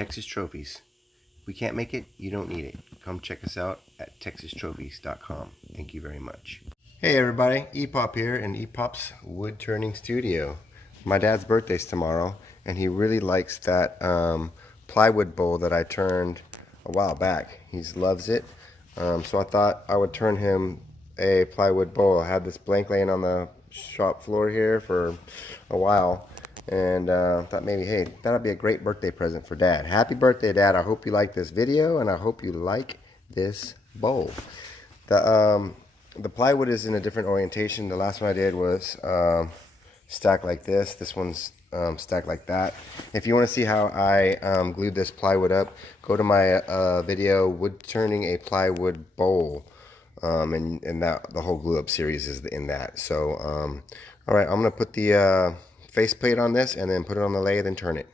Texas Trophies. If we can't make it, you don't need it. Come check us out at texastrophies.com. Thank you very much. Hey everybody, Epop here in Epop's wood turning studio. My dad's birthday's tomorrow, and he really likes that plywood bowl that I turned a while back. He loves it, so I thought I would turn him a plywood bowl. I had this blank laying on the shop floor here for a while, and thought maybe, hey, that'd be a great birthday present for Dad. Happy birthday, Dad. I hope you like this video, and I hope you like this bowl. The plywood is in a different orientation. The last one I did was stacked like this. This one's stacked like that. If you want to see how I glued this plywood up, go to my video, Wood Turning a Plywood Bowl. And that the whole glue up series is in that. So, all right, I'm going to put the faceplate on this and then put it on the lathe and turn it.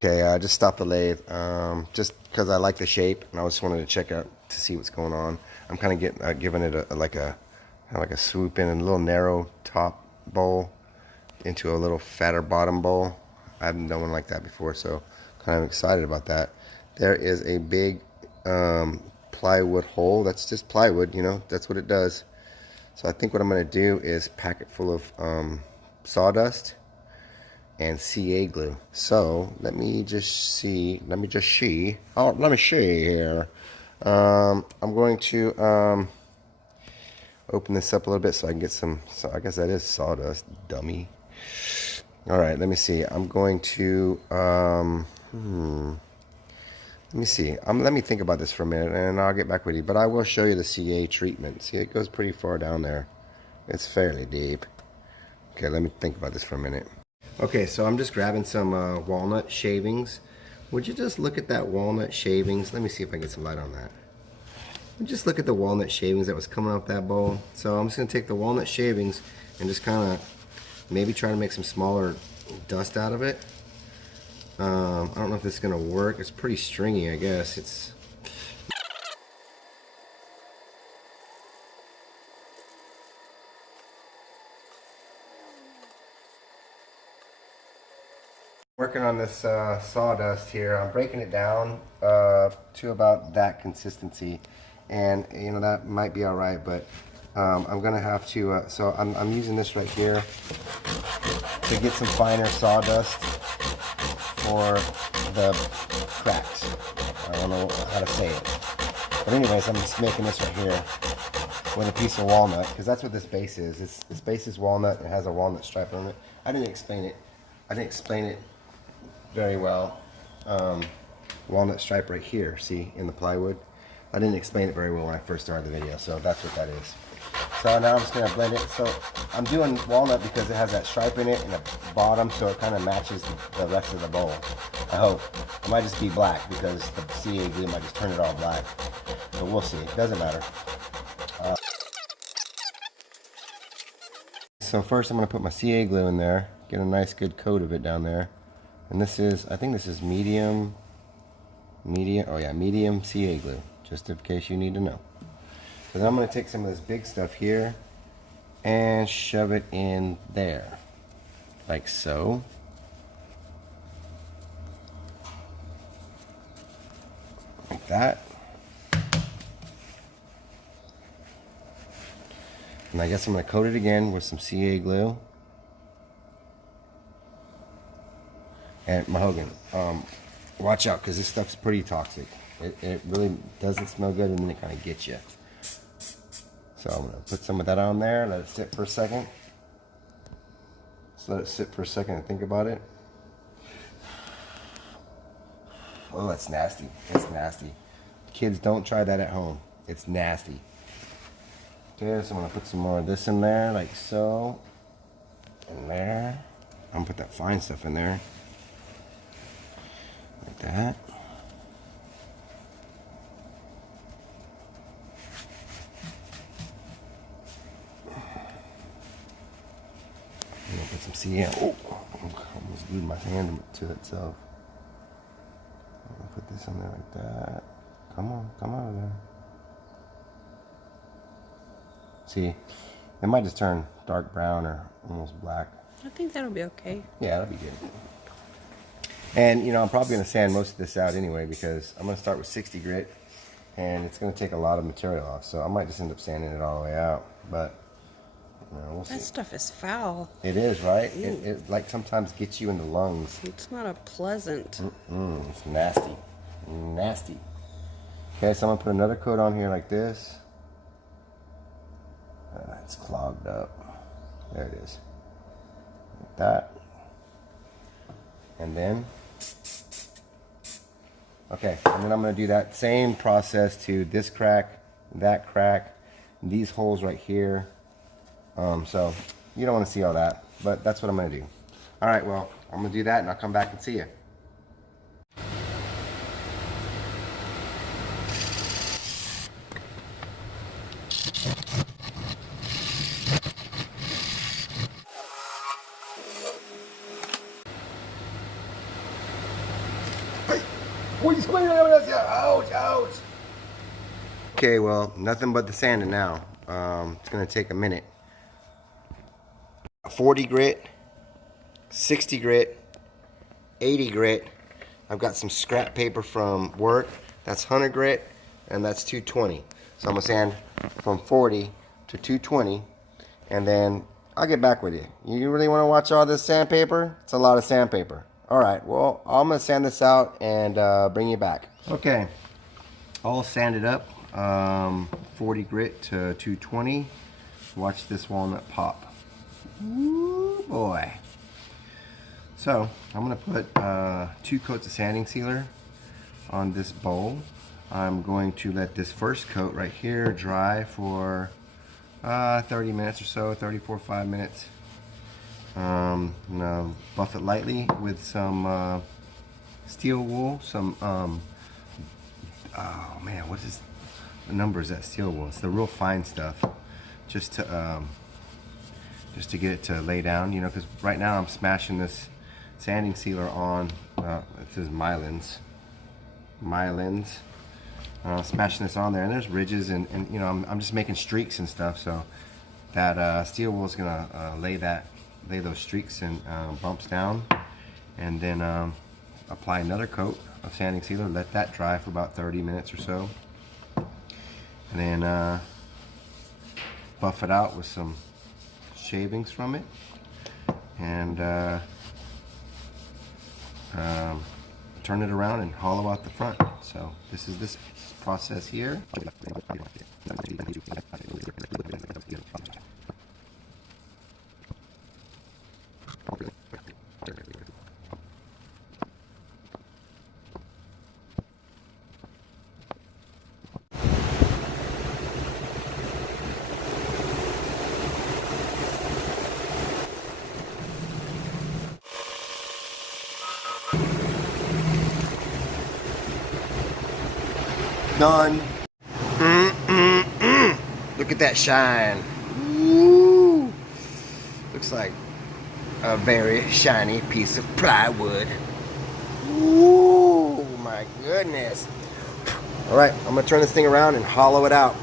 Okay, I just stopped the lathe just because I like the shape, and I just wanted to check out to see what's going on. I'm kind of giving it like a swoop in, a little narrow top bowl into a little fatter bottom bowl. I haven't done one like that before, so kind of excited about that. There is a big plywood hole. That's just plywood, you know, that's what it does. So I think what I'm going to do is pack it full of sawdust and CA glue. So let me see here. I'm going to open this up a little bit so I can get some, so I guess that is sawdust, dummy. All right, let me see. I'm going to let me see. Let me think about this for a minute and I'll get back with you, but I will show you the CA treatment. See, it goes pretty far down there. It's fairly deep. Okay, let me think about this for a minute. Okay, so I'm just grabbing some walnut shavings. Would you just look at that walnut shavings? Let me see if I can get some light on that. Just look at the walnut shavings that was coming off that bowl. So I'm just going to take the walnut shavings and just kind of maybe try to make some smaller dust out of it. I don't know if this is going to work. It's pretty stringy, I guess. It's working on this sawdust here. I'm breaking it down to about that consistency, and you know that might be all right, but I'm gonna have to so I'm using this right here to get some finer sawdust for the cracks. I don't know how to say it, but anyways, I'm just making this right here with a piece of walnut, because that's what this base is. This base is walnut. It has a walnut stripe on it. I didn't explain it very well. Walnut stripe right here, see, in the plywood. I didn't explain it very well when I first started the video, so that's what that is. So now I'm just gonna blend it. So I'm doing walnut because it has that stripe in it and the bottom, so it kind of matches the rest of the bowl. I hope. It might just be black because the CA glue might just turn it all black. But we'll see, it doesn't matter. So first I'm gonna put my CA glue in there, get a nice good coat of it down there. And this is, I think this is medium CA glue, just in case you need to know. So then I'm going to take some of this big stuff here and shove it in there, like so. Like that. And I guess I'm going to coat it again with some CA glue. And mahogany. Watch out, because this stuff's pretty toxic. It really doesn't smell good, and then it kind of gets you. So I'm going to put some of that on there, let it sit for a second. Just let it sit for a second and think about it. Oh, that's nasty. It's nasty. Kids, don't try that at home. It's nasty. Okay, so I'm going to put some more of this in there, like so. In there. I'm going to put that fine stuff in there. Like that. I'm going to put some CM. Oh, I almost glued my hand to itself. I'm going to put this on there like that. Come on, come out of there. See, it might just turn dark brown or almost black. I think that'll be okay. Yeah, that'll be good. And, you know, I'm probably going to sand most of this out anyway because I'm going to start with 60 grit. And it's going to take a lot of material off. So I might just end up sanding it all the way out. But, you know, we'll see. That stuff is foul. It is, right? It like sometimes gets you in the lungs. It's not a pleasant. It's nasty. Nasty. Okay, so I'm going to put another coat on here like this. It's clogged up. There it is. Like that. And then, okay, and then I'm going to do that same process to this crack, that crack, these holes right here. So you don't want to see all that, but that's what I'm going to do. All right, well, I'm going to do that and I'll come back and see you. Ouch, ouch. Okay, well, nothing but the sanding now. It's going to take a minute. 40 grit, 60 grit, 80 grit. I've got some scrap paper from work. That's 100 grit, and that's 220. So I'm going to sand from 40 to 220, and then I'll get back with you. You really want to watch all this sandpaper? It's a lot of sandpaper. All right, well, I'm going to sand this out and bring you back. Okay, all sanded up, 40 grit to 220. Watch this walnut pop. Ooh, boy. So, I'm going to put 2 coats of sanding sealer on this bowl. I'm going to let this first coat right here dry for 30 minutes or so, 5 minutes. Buff it lightly with some steel wool, some oh man, what is the number is that steel wool? It's the real fine stuff, just to get it to lay down, you know, because right now I'm smashing this sanding sealer on it says Mylins, smashing this on there, and there's ridges and you know, I'm just making streaks and stuff, so that steel wool is gonna lay those streaks and bumps down, and then apply another coat of sanding sealer, let that dry for about 30 minutes or so, and then buff it out with some shavings from it, and turn it around and hollow out the front. So this is this process here. Done. Look at that shine. Woo. Looks like a very shiny piece of plywood. Ooh, my goodness. All right, I'm gonna turn this thing around and hollow it out.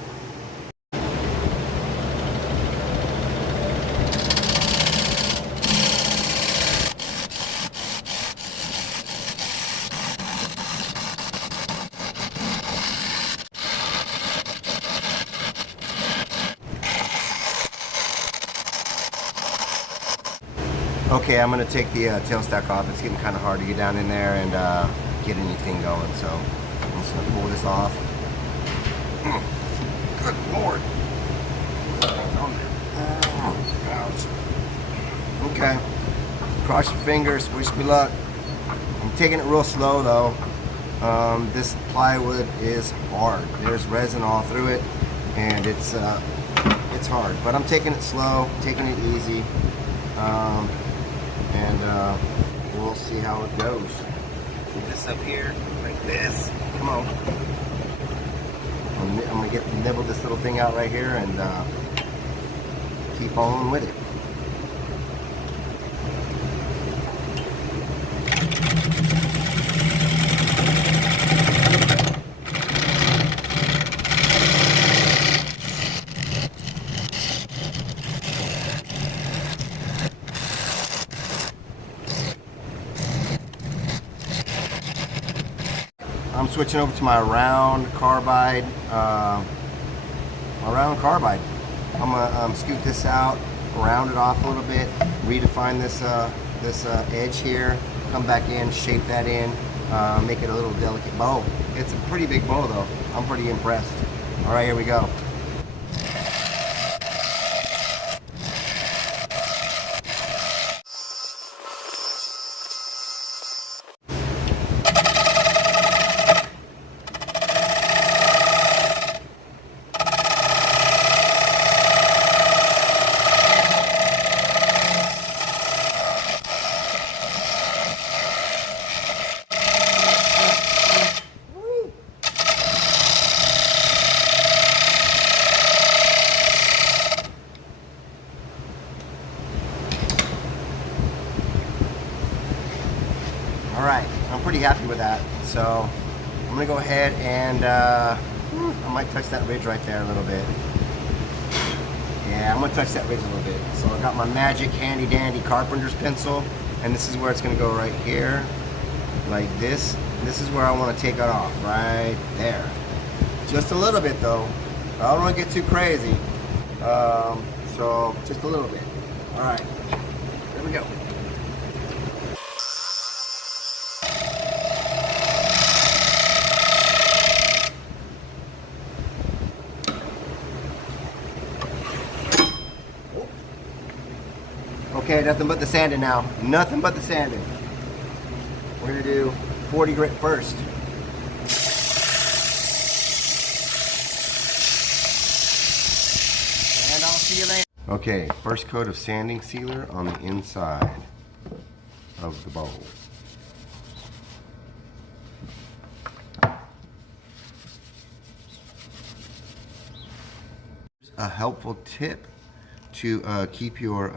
Okay, I'm gonna take the tail stack off. It's getting kind of hard to get down in there and get anything going, so I'm just gonna pull this off. Good Lord. Ouch. Okay. Cross your fingers, wish me luck. I'm taking it real slow though. This plywood is hard. There's resin all through it, and it's hard. But I'm taking it slow, taking it easy, and we'll see how it goes. Get this up here like this. Come on. I'm gonna nibble this little thing out right here and keep on with it. I'm switching over to my round carbide. I'm gonna scoot this out, round it off a little bit, redefine this edge here, come back in, shape that in, make it a little delicate bow. It's a pretty big bow though. I'm pretty impressed. All right, here we go. All right, I'm pretty happy with that. So I'm gonna go ahead and I might touch that ridge right there a little bit. Yeah, I'm gonna touch that ridge a little bit. So I got my magic handy dandy carpenter's pencil, and this is where it's gonna go right here, like this. This is where I want to take it off, right there. Just a little bit though. I don't want to get too crazy. So just a little bit. All right, there we go. Okay, nothing but the sanding now. Nothing but the sanding. We're gonna do 40 grit first. And I'll see you later. Okay, first coat of sanding sealer on the inside of the bowl. A helpful tip to keep your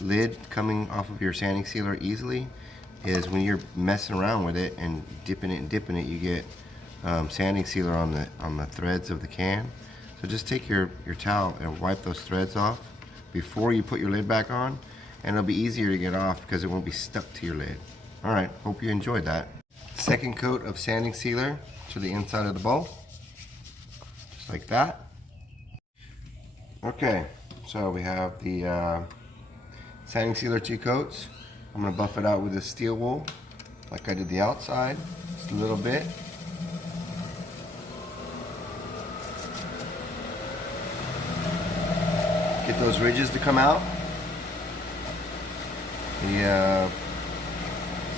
lid coming off of your sanding sealer easily is when you're messing around with it and dipping it, you get sanding sealer on the threads of the can. So just take your towel and wipe those threads off before you put your lid back on, and it'll be easier to get off because it won't be stuck to your lid. All right, hope you enjoyed that. Second coat of sanding sealer to the inside of the bowl, just like that. Okay, so we have the sanding sealer 2 coats. I'm gonna buff it out with this steel wool like I did the outside, just a little bit. Get those ridges to come out. The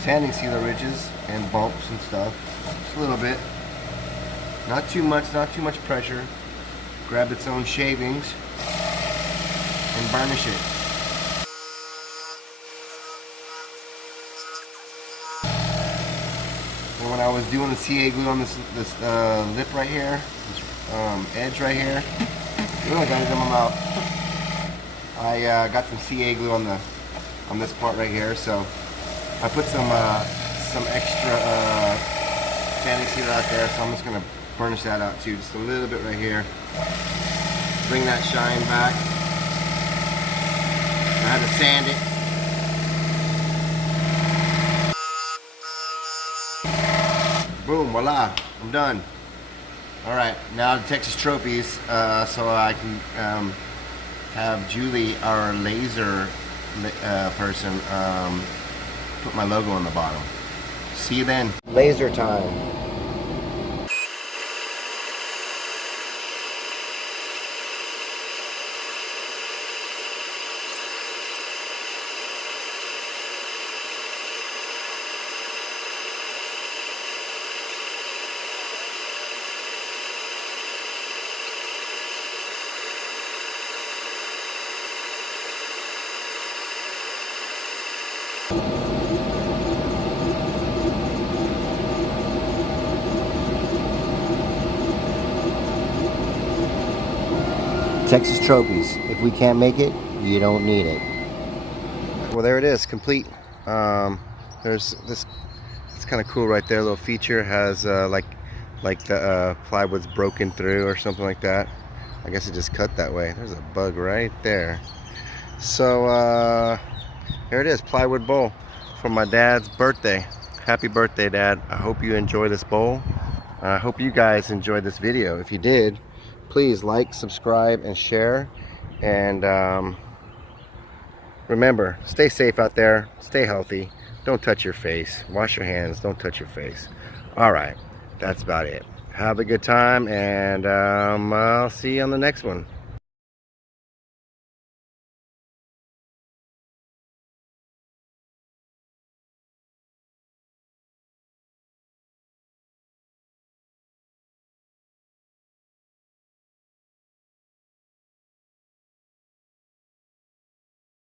sanding sealer ridges and bumps and stuff, just a little bit. Not too much pressure. Grab its own shavings and burnish it. And when I was doing the CA glue on this lip right here, this edge right here, ooh, I got it in my mouth. I got some CA glue on this part right here, so I put some extra sanding sealer out there, so I'm just gonna burnish that out too, just a little bit right here. Bring that shine back. I had to sand it. Boom, voila, I'm done. All right, now the Texas trophies, so I can have Julie, our laser person put my logo on the bottom. See you then. Laser time. Texas Trophies. If we can't make it, you don't need it. Well, there it is, complete. There's this. It's kind of cool right there. Little feature has like the plywood's broken through or something like that. I guess it just cut that way. There's a bug right there. So here it is, plywood bowl for my dad's birthday. Happy birthday, Dad. I hope you enjoy this bowl. I hope you guys enjoyed this video. If you did, please like, subscribe, and share. And remember, stay safe out there. Stay healthy. Don't touch your face. Wash your hands. Don't touch your face. All right. That's about it. Have a good time, and I'll see you on the next one.